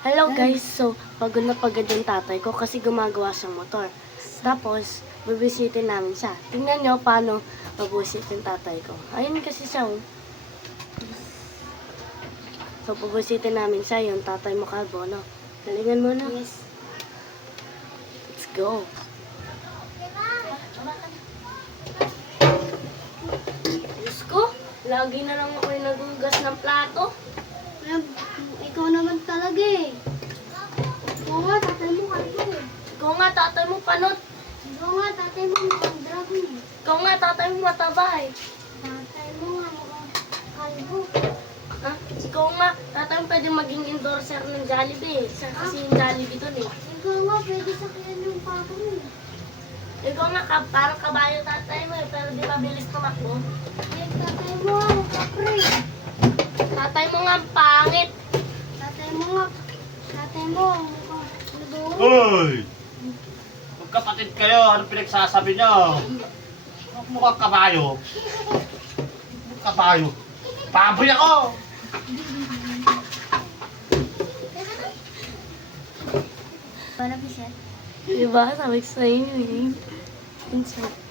Hello guys, so pagod na pagod yung tatay ko kasi gumagawa siyang motor. Tapos, bibisitin namin siya. Tingnan nyo paano mabusit yung tatay ko. Ayun kasi siya. Oh. So, bibisitin namin siya yung tatay mo kalbo, no? Galingan mo na. Yes. Let's go. Diyos ko, lagi na lang ako yung nagugas ng plato. Ikaw naman talaga eh. Ikaw nga, tatay mo kalbo eh. Ikaw nga, tatay mo panot. Ikaw nga, tatay mo mukhang dragon eh. Ikaw nga, tatay mo mataba eh. Tatay mo nga mukhang kalbo. Ha? Ikaw nga, tatay mo pwede maging endorser ng Jollibee. Isa kasi yung Jollibee dun eh. Ikaw nga, pwede sakyan yung papa mo eh. Ikaw nga, parang kabayo tatay mo eh, pero di mabilis tumakbo. Eh, tatay mo nga, kapre. Tatay mo nga ang pangit. Tatay mo nga, mukhang nag-uwi. Hoy! Magkapatid kayo, ano pinagsasabi nyo? Mukhang kabayo. Kabayo. Baboy ako! Wala ba siya? Diba? Sabi ko sa inyo eh. Ang sarap.